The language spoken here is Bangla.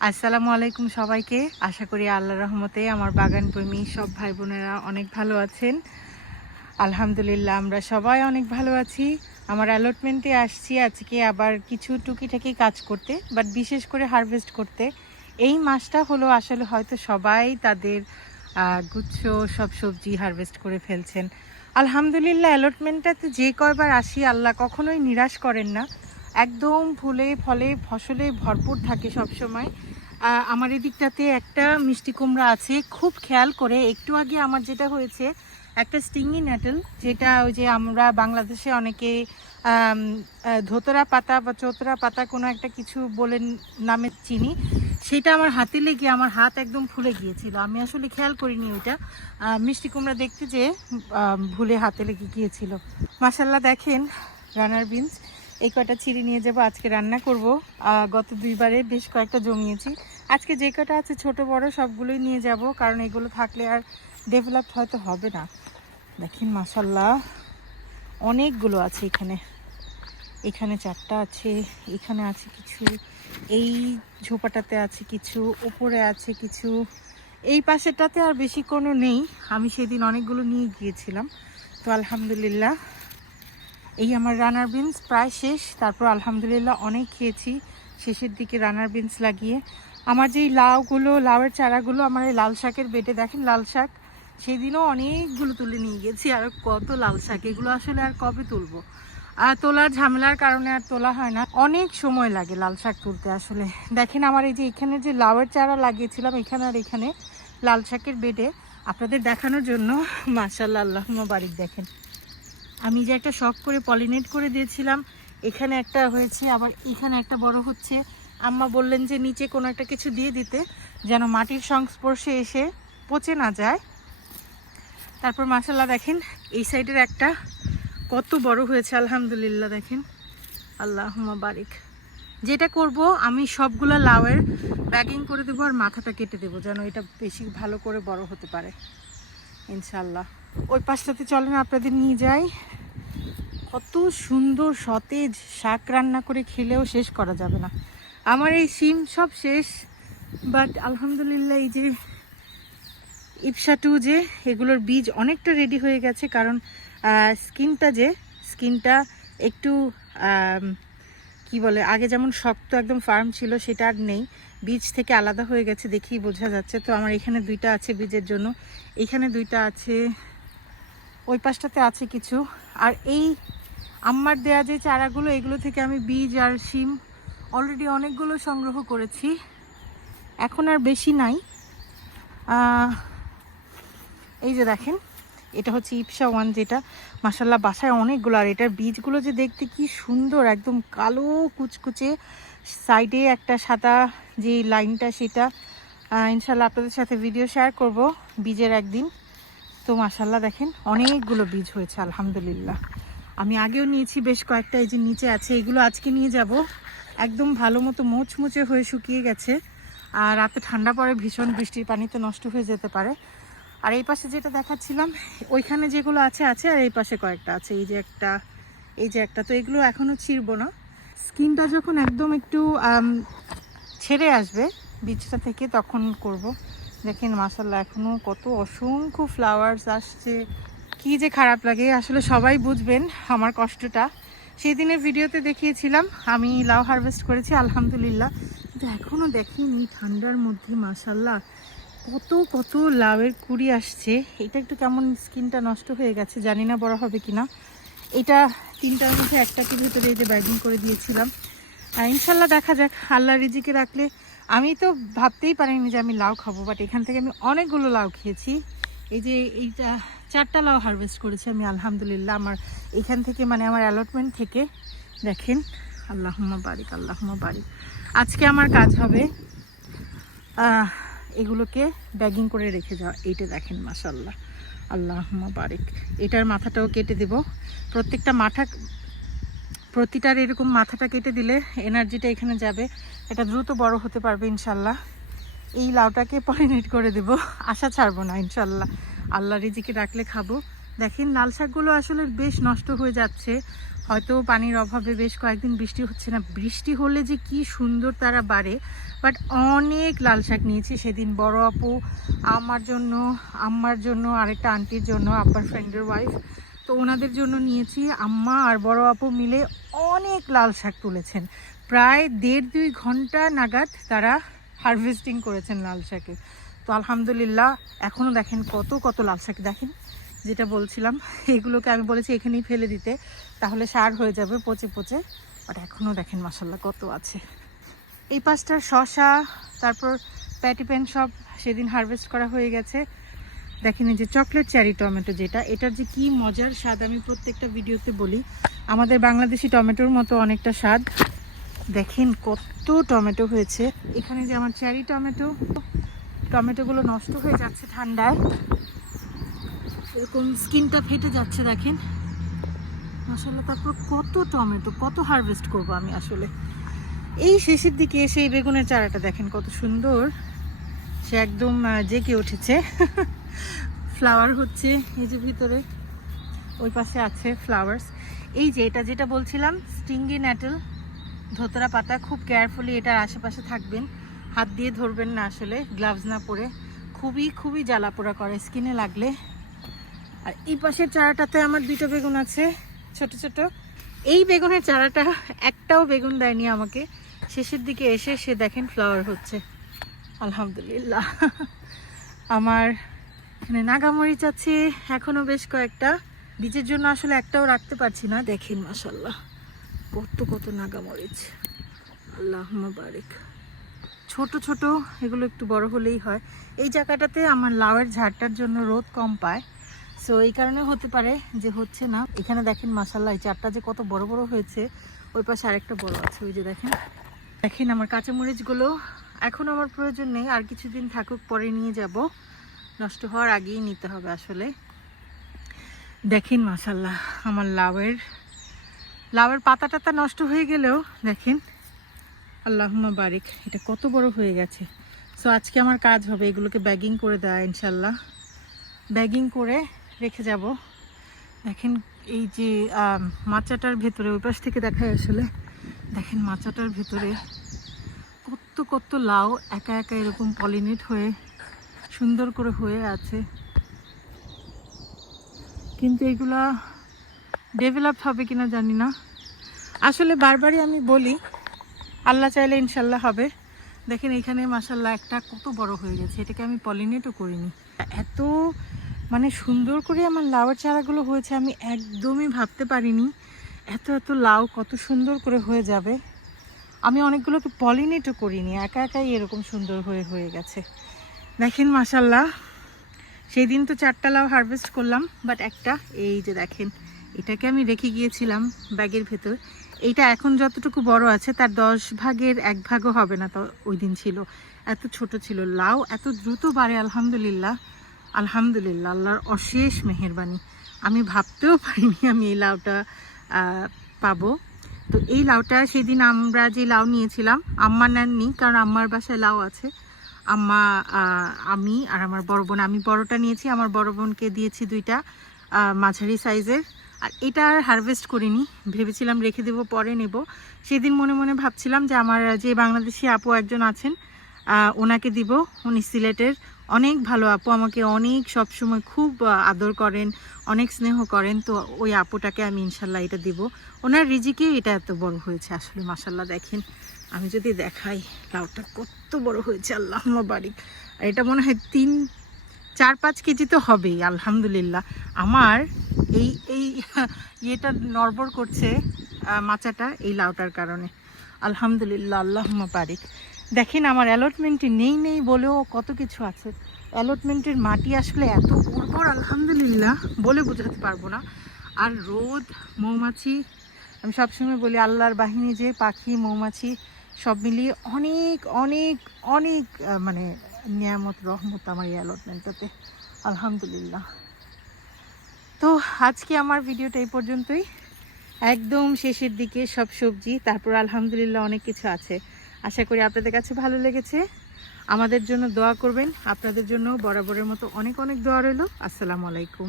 আসসালামু আলাইকুম সবাইকে। আশা করি আল্লাহর রহমতে আমার বাগান প্রেমী সব ভাই বোনেরা অনেক ভালো আছেন। আলহামদুলিল্লাহ আমরা সবাই অনেক ভালো আছি। আমার অ্যালটমেন্টে আসছি আজকে আবার কিছু টুকিটাকি কাজ করতে, বাট বিশেষ করে হারভেস্ট করতে। এই মাসটা হলো আসলে হয়তো সবাই তাদের গুচ্ছ সব সবজি হারভেস্ট করে ফেলছেন। আলহামদুলিল্লাহ অ্যালটমেন্টটাতে যে কয়বার আসি আল্লাহ কখনোই নিরাশ করেন না, একদম ফুলে ফলে ফসলে ভরপুর থাকে সব সময়। আমার এদিকটাতে একটা মিষ্টি কুমড়া আছে, খুব খেয়াল করে একটু আগে আমার যেটা হয়েছে একটা স্টিঙ্গি নেটল, যেটা ওই যে আমরা বাংলাদেশে অনেকে ধোতরা পাতা বা চোতরা পাতা কোনো একটা কিছু বলে নামে চিনি, সেটা আমার হাতে লেগে আমার হাত একদম ফুলে গিয়েছিল। আমি আসলে খেয়াল করিনি ওইটা মিষ্টি কুমড়া দেখতে যে ভুলে হাতে লেগে গিয়েছিল। মাশাল্লাহ দেখেন রানার বিনস এই কয়টা চিড়ি নিয়ে যাবো, আজকে রান্না করব। গত দুইবারে বেশ কয়েকটা জমিয়েছি, আজকে যে কয়টা আছে ছোট বড় সবগুলোই নিয়ে যাব, কারণ এগুলো থাকলে আর ডেভেলপড হয়তো হবে না। দেখেন মাশাল্লাহ অনেকগুলো আছে এখানে, এখানে চারটা আছে, এখানে আছে কিছু, এই ঝোপাটাতে আছে কিছু, উপরে আছে কিছু, এই পাশেটাতে আর বেশি কোনো নেই। আমি সেদিন অনেকগুলো নিয়ে গিয়েছিলাম। তো আলহামদুলিল্লাহ এই আমার রানার বিনস প্রায় শেষ। তারপর আলহামদুলিল্লাহ অনেক খেয়েছি শেষের দিকে রানার বিনস লাগিয়ে। আমার যেই লাউয়ের চারাগুলো আমার এই লাল শাকের বেটে, দেখেন লাল শাক সেদিনও অনেকগুলো তুলে নিয়ে গেছি। আর কত লাল শাক, এগুলো আসলে আর কবে তুলবো, আর তোলার ঝামেলার কারণে আর তোলা হয় না, অনেক সময় লাগে লাল শাক তুলতে আসলে। দেখেন আমার এই যে এখানে যে লাউয়ের চারা লাগিয়েছিলাম এখানে আর এখানে লাল শাকের বেডে, আপনাদের দেখানোর জন্য মাশাআল্লাহ আল্লাহুম্মা বারিক। দেখেন আমি যে একটা শখ করে পলিনেট করে দিয়েছিলাম, এখানে একটা হয়েছে, আবার এখানে একটা বড় হচ্ছে। আম্মা বললেন যে নিচে কোনো একটা কিছু দিয়ে দিতে যেন মাটির সংস্পর্শে এসে পচে না যায়। তারপর মাশাআল্লাহ দেখেন এই সাইডের একটা কত বড় হয়েছে আলহামদুলিল্লাহ। দেখেন আল্লাহুম্মা বারিক। যেটা করব আমি সবগুলা লাউয়ের ব্যাগিং করে দেবো আর মাথাটা কেটে দেবো যেন এটা বেশি ভালো করে বড় হতে পারে ইনশাল্লাহ। ওই পাশটাতে চলেন আপনাদের নিয়ে যাই। কত সুন্দর সতেজ শাক, রান্না করে খেলেও শেষ করা যাবে না। আমার এই সিম সব শেষ, বাট আলহামদুলিল্লাহ এই যে ইপসা টু যে এগুলোর বীজ অনেকটা রেডি হয়ে গেছে, কারণ স্কিনটা একটু কি বলে আগে যেমন শক্ত একদম ফার্ম ছিল সেটা আর নেই, বীজ থেকে আলাদা হয়ে গেছে, দেখেই বোঝা যাচ্ছে। তো আমার এখানে দুইটা আছে বীজের জন্য, এখানে দুইটা আছে, ওই পাশটাতে আছে কিছু। আর এই আম্মার দেয়া যে চারাগুলো এগুলো থেকে আমি বীজ আর শিম অলরেডি অনেকগুলো সংগ্রহ করেছি, এখন আর বেশি নাই। এই যে দেখেন এটা হচ্ছে ইপসা ওয়ান, যেটা মাশাল্লাহ বাসায় অনেকগুলো। আর এটার বীজগুলো যে দেখতে কি সুন্দর, একদম কালো কুচকুচে, সাইডে একটা সাদা যে লাইনটা সেটা ইনশাল্লাহ আপনাদের সাথে ভিডিও শেয়ার করব বীজের একদিন। তো মাশাল্লাহ দেখেন অনেকগুলো বীজ হয়েছে আলহামদুলিল্লাহ। আমি আগেও নিয়েছি বেশ কয়েকটা, এই যে নিচে আছে, এগুলো আজকে নিয়ে যাব। একদম ভালো মতো মোচমুচে হয়ে শুকিয়ে গেছে, আর রাতে ঠান্ডা পড়ে ভীষণ, বৃষ্টির পানিতে নষ্ট হয়ে যেতে পারে। আর এই পাশে যেটা দেখাচ্ছিলাম ওইখানে যেগুলো আছে আছে, আর এই পাশে কয়েকটা আছে, এই যে একটা, এই যে একটা। তো এগুলো এখনও ছিঁড়বো না, স্কিনটা যখন একদম একটু ছেড়ে আসবে বীজটা থেকে তখন করব। দেখেন মাশাল্লাহ এখনও কত অসংখ্য ফ্লাওয়ার্স আসছে, কি যে খারাপ লাগে আসলে। সবাই বুঝবেন আমার কষ্টটা। সেই দিনের ভিডিওতে দেখিয়েছিলাম আমি লাউ হারভেস্ট করেছি আলহামদুলিল্লাহ, কিন্তু এখনও দেখেন এই ঠান্ডার মধ্যে মাশাল্লাহ কত কত লাউয়ের কুড়ি আসছে। এটা একটু কেমন স্কিনটা নষ্ট হয়ে গেছে, জানি না বড় হবে কিনা। এটা তিনটার মধ্যে একটাকে ভেতরে এই যে ব্যাগিং করে দিয়েছিলাম, ইনশাল্লাহ দেখা যাক, আল্লাহ রিজিকে রাখলে। আমি তো ভাবতেই পারিনি যে আমি লাউ খাবো, বাট এখান থেকে আমি অনেকগুলো লাউ খেয়েছি। এই যে এইটা 4টা লাউ হারভেস্ট করেছি আমি আলহামদুলিল্লাহ আমার এখান থেকে, মানে আমার অ্যালটমেন্ট থেকে। দেখেন আল্লাহুম্মা বারিক আল্লাহুম্মা বারিক। আজকে আমার কাজ হবে এগুলোকে ব্যাগিং করে রেখে যাওয়া। এইটা দেখেন মাশাল্লাহ আল্লাহুম্মা বারিক। এটার মাথাটাও কেটে দেব, প্রতিটার এরকম মাথাটা কেটে দিলে এনার্জিটা এখানে যাবে, এটা দ্রুত বড় হতে পারবে ইনশাল্লাহ। এই লাউটাকে পলিনেট করে দেব, আশা ছাড়বো না ইনশাল্লাহ, আল্লাহ রিজিকে রাখলে খাবো। দেখেন লাল শাকগুলো আসলে বেশ নষ্ট হয়ে যাচ্ছে, হয়তো পানির অভাবে বেশ কয়েকদিন বৃষ্টি হচ্ছে না। বৃষ্টি হলে যে কি সুন্দর তারা বাড়ে। বাট অনেক লাল শাক নিয়েছি সেদিন, বড় আপু আমার জন্য, আম্মার জন্য, আরেকটা আন্টির জন্য, আব্বার ফ্রেন্ডের ওয়াইফ, তো ওনাদের জন্য নিয়েছি। আম্মা আর বড় আপু মিলে অনেক লাল শাক তুলেছেন, প্রায় 1.5-2 ঘন্টা নাগাদ তারা হারভেস্টিং করেছেন লাল শাকে। তো আলহামদুলিল্লাহ এখনও দেখেন কত কত লাল শাক। দেখেন যেটা বলছিলাম, এগুলোকে আমি বলেছি এখানেই ফেলে দিতে, তাহলে সার হয়ে যাবে পচে পচে, বাট এখনও দেখেন মাশাল্লাহ কত আছে। এই পাশটার শসা, তারপর প্যাটিপেন সব সেদিন হারভেস্ট করা হয়ে গেছে। দেখেন এই যে চকলেট চেরি টমেটো, যেটা এটার যে কি মজার স্বাদ, আমি প্রত্যেকটা ভিডিওতে বলি আমাদের বাংলাদেশি টমেটোর মতো অনেকটা স্বাদ। দেখেন কত টমেটো হয়েছে এখানে। যে আমার চেরি টমেটো, টমেটোগুলো নষ্ট হয়ে যাচ্ছে ঠান্ডায়, এরকম স্কিনটা ফেটে যাচ্ছে দেখেন মাশাআল্লাহ। তারপর কত টমেটো, কত হারভেস্ট করব আমি আসলে। এই শেষের দিকে এসে এই বেগুনের চারাটা দেখেন কত সুন্দর, সে একদম জেগে উঠেছে। ফ্লাওয়ার হচ্ছে এই যে ভিতরে, ওই পাশে আছে ফ্লাওয়ার্স। এই যে এটা যেটা বলছিলাম স্টিঙ্গি নেটল, ধোতরা পাতা, খুব কেয়ারফুলি এটার আশেপাশে থাকবেন, হাত দিয়ে ধরবেন না আসলে, গ্লাভস না পরে, খুবই খুবই জ্বালা পোড়া করে স্কিনে লাগলে। আর এই পাশের চারাটাতে আমার 2টা বেগুন আছে ছোট ছোট। এই বেগুনের চারাটা একটাও বেগুন দেয়নি আমাকে, শেষের দিকে এসে সে দেখেন ফ্লাওয়ার হচ্ছে আলহামদুলিল্লাহ। আমার এখানে নাগামরিচ আছে এখনো বেশ কয়েকটা, বীজের জন্য আসলে একটাও রাখতে পারছি না। দেখেন মাশাল্লাহ কত কত নাগামরিচ, আল্লাহুম্মা বারিক। ছোট ছোট এগুলো একটু বড় হলেই হয়। এই জায়গাটাতে আমার লাউয়ের ঝাড়টার জন্য রোদ কম পায়, সো এই কারণে হতে পারে যে হচ্ছে না। এখানে দেখেন মাশাল্লাহ এই চারটা যে কত বড় বড় হয়েছে, ওই পাশে আরেকটা বড় আছে, ওই যে দেখেন। দেখেন আমার কাঁচামরিচগুলো এখন আমার প্রয়োজন নেই, আর কিছুদিন থাকুক, পরে নিয়ে যাব, নষ্ট হওয়ার আগেই নিতে হবে আসলে। দেখেন মাশাল্লাহ আমার লাউয়ের পাতা টাতা নষ্ট হয়ে গেলেও দেখেন আল্লাহুম্মা বারিক, এটা কত বড় হয়ে গেছে। সো আজকে আমার কাজ হবে এগুলোকে ব্যাগিং করে দেওয়া, ইনশাল্লাহ ব্যাগিং করে রেখে যাব। দেখেন এই যে মাচাটার ভেতরে, ওই পাশ থেকে দেখায় আসলে, দেখেন মাচাটার ভেতরে কত কত লাউ একা একা এরকম পলিনেট হয়ে সুন্দর করে হয়ে আছে, কিন্তু এগুলা ডেভেলপ হবে কিনা জানি না। আসলে বারবারই আমি বলি আল্লাহ চাইলে ইনশাল্লাহ হবে। দেখেন এখানে মাশাল্লাহ একটা কত বড় হয়ে গেছে, এটাকে আমি পলিনেটও করিনি। এত মানে সুন্দর করে আমার লাউয়ের চারাগুলো হয়েছে, আমি একদমই ভাবতে পারিনি এত এত লাউ কত সুন্দর করে হয়ে যাবে। আমি অনেকগুলোকে পলিনেটও করিনি, একা একাই এরকম সুন্দর হয়ে গেছে। দেখেন মাশাল্লাহ সেই দিন তো 4টা লাউ হারভেস্ট করলাম, বাট একটা এই যে দেখেন এটাকে আমি রেখে গিয়েছিলাম ব্যাগের ভেতর, এইটা এখন যতটুকু বড় আছে তার 10 ভাগের 1 ভাগও হবে না, তো ওই দিন ছিল, এত ছোট ছিল। লাউ এত দ্রুত বাড়ে আলহামদুলিল্লাহ, আলহামদুলিল্লাহ আল্লাহর অশেষ মেহেরবানি। আমি ভাবতেও পারিনি আমি এই লাউটা পাবো। তো এই লাউটা সেদিন আমরা যে লাউ নিয়েছিলাম, আম্মা নেননি কারণ আম্মার বাসায় লাউ আছে। আম্মা, আমি আর আমার বড় বোন, আমি বড়টা নিয়েছি, আমার বড় বোনকে দিয়েছি 2টা মাঝারি সাইজের। আর এটা আর হারভেস্ট করিনি, ভেবেছিলাম রেখে দেবো পরে নেব। সেদিন মনে মনে ভাবছিলাম যে আমার যে বাংলাদেশি আপু একজন আছেন ওনাকে দিব, উনি সিলেটের অনেক ভালো আপু, আমাকে অনেক সবসময় খুব আদর করেন, অনেক স্নেহ করেন। তো ওই আপুটাকে আমি ইনশাল্লাহ এটা দিব, ওনার রিজিকে এটা এত বড় হয়েছে আসলে মাশাল্লাহ। দেখেন আমি যদি দেখাই লাউটা কত বড় হয়েছে আল্লাহুম্মা বারিক। আর এটা মনে হয় 3-4-5 কেজি তো হবেই আলহামদুলিল্লাহ। আমার এই ইয়েটা নড়বড় করছে মাচাটা এই লাউটার কারণে আলহামদুলিল্লাহ আল্লাহুম্মা বারিক। দেখেন আমার অ্যালটমেন্টে নেই বলেও কত কিছু আছে। অ্যালটমেন্টের মাটি আসলে এত উর্বর আলহামদুলিল্লাহ, বলে বোঝাতে পারবো না। আর রোদ, মৌমাছি, আমি সবসময় বলি আল্লাহর বাহিনী যে পাখি মৌমাছি সব মিলিয়ে অনেক অনেক অনেক মানে নিয়ামত রহমত আমার এই অ্যালটমেন্টটাতে আলহামদুলিল্লাহ। তো আজকে আমার ভিডিওটা এই পর্যন্তই, একদম শেষের দিকে সব সবজি, তারপর আলহামদুলিল্লাহ অনেক কিছু আছে। আশা করি আপনাদের কাছে ভালো লেগেছে। আমাদের জন্য দোয়া করবেন, আপনাদের জন্য বরাবরের মতো অনেক অনেক দোয়া রইল। আসসালামু আলাইকুম।